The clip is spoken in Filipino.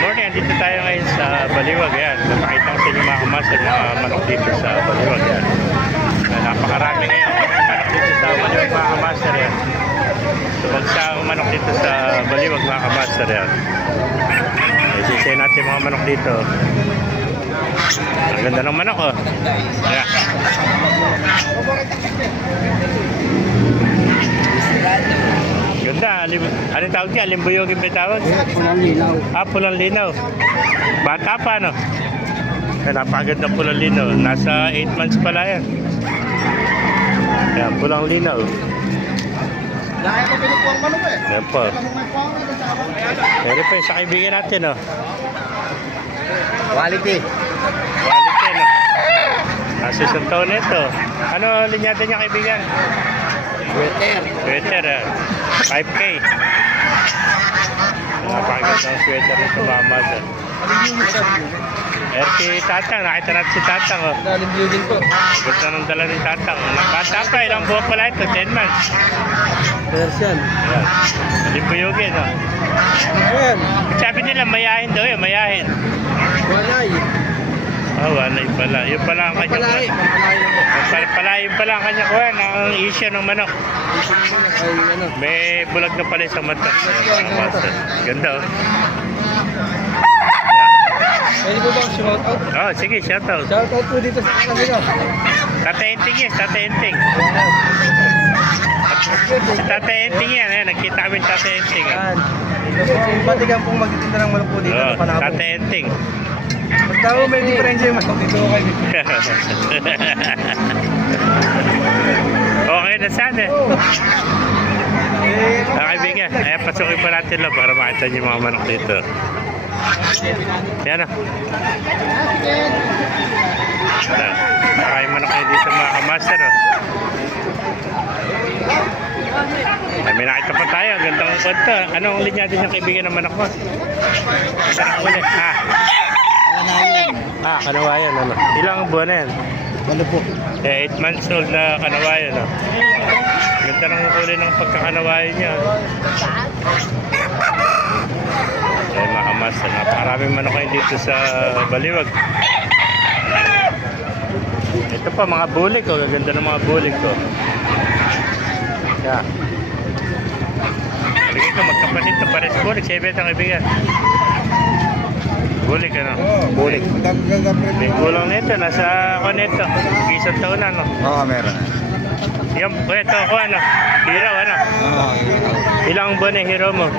Morning, andito tayo ngayon sa Baliwag. Ayan, napakita ko sa inyo mga kamasal na manok dito sa Baliwag. Ayan. Napakarami ngayon manok dito sa Baliwag mga kamasal. Ayan. Tumagsaang manok dito sa Baliwag mga kamasal. Ayan. Isisay natin mga manok dito. Ang ganda ng manok oh. Ayan. Ganda. Anong tawag niya? Limbuyogin ba tawag? Pulang linaw. Ah, pulang linaw. Bata pa, no? Ay, napakaganda pulang linaw. Nasa 8 months pala yan. Yan, pulang linaw. Dahil ko pinupuang manok eh. Yan po. Pero pa, sa kaibigan natin, no? Quality. Quality, no? Nasa isang taon na ito. Ano linyada niya, kaibigan? Sweater. Sweater, 5K. Napakaganda ang sweater nito, mama. RK Tatang, nakita natin si Tatang, oh. Dalim building po. Gusto nang dala ni Tatang. Bata pa, ilang buwan pala ito? 10 months. Version. Ayan. Hindi po yugin, no? Ayan. Sabi nila, mayahin daw yun, mayahin. Walay. Oh, walay pala. Yun pala ang kanya. Palay. Palay na po. Palayin pala ang kanya kuha, ang issue ng manok. Ay, ano. May bulag na pala isang mata. Ayan, mga master. Ganda, oh. Pwede po bang shout out? Oh, sige, shout out. Shout out po dito sa kanila. Tata Enting yes, Tata Enting. Si Tata Enting yan, eh. Nakita kami Tata Enting. Ayan. Pati ka pong magtitinda ng manok po dito Oh, sa Panabo. Tata Enting. Pagkao may diferensya yung manok dito kayo. Okay na sana. Mga kaibigan, ay pasukin pa natin lang para makita niyo yung mga manok dito. Yan o. Maraming manok kayo dito mga kamaster. Oh. Ay, may nakita pa tayo. Ang gandang kwento. Anong linyado niya kaibigan ng manok mo? Manok ulit. Kanawayan. Ano? Ilang buwan na yan? Ano po? 8 months old na kanawayan. No? Ganda ng kulay ng pagkakanawayan niya. Ay, mga kamaster. Napakaraming manok kayo dito sa Baliwag. Ito pa, mga bulik. Oh. Ganda ng mga bulik. Oh. Yeah. Bigyan ko, magkapatid ito. Pares bulik. Sa ibet ang kaibigan. Bulik, ano? Bulik. May kulang nito. Nasa ako nito. Isang taon na, no? Oo, meron. Yan, ito ako, ano? Hiraw, ano? Oo. Ilang buwan na hero mo?